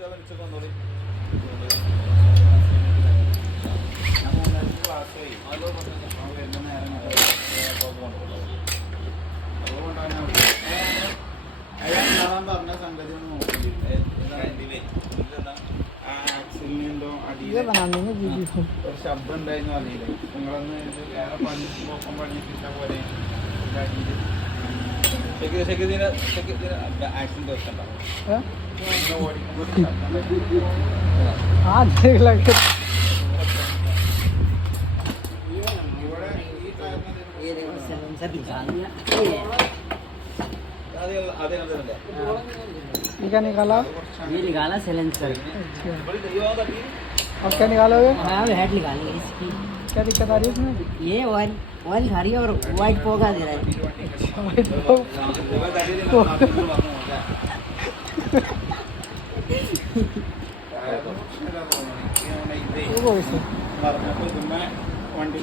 പറഞ്ഞ സംഗതി ഒരു ശബ്ദം ഉണ്ടായിരുന്നു അറിയില്ല. നിങ്ങളൊന്ന് വേറെ പണി നോക്കാൻ പഠിച്ചിട്ട പോലെ ആക്സിഡന്റ് क्या निकाला? ये निकाला सिलेंसर। अब क्या निकालोगे? हाँ हेड निकालेंगे इसकी। क्या दिक्कत आ रही है इसमें? ये ऑयल ऑयल खा रही है और वाइट पोगा दे रहा है। വണ്ടി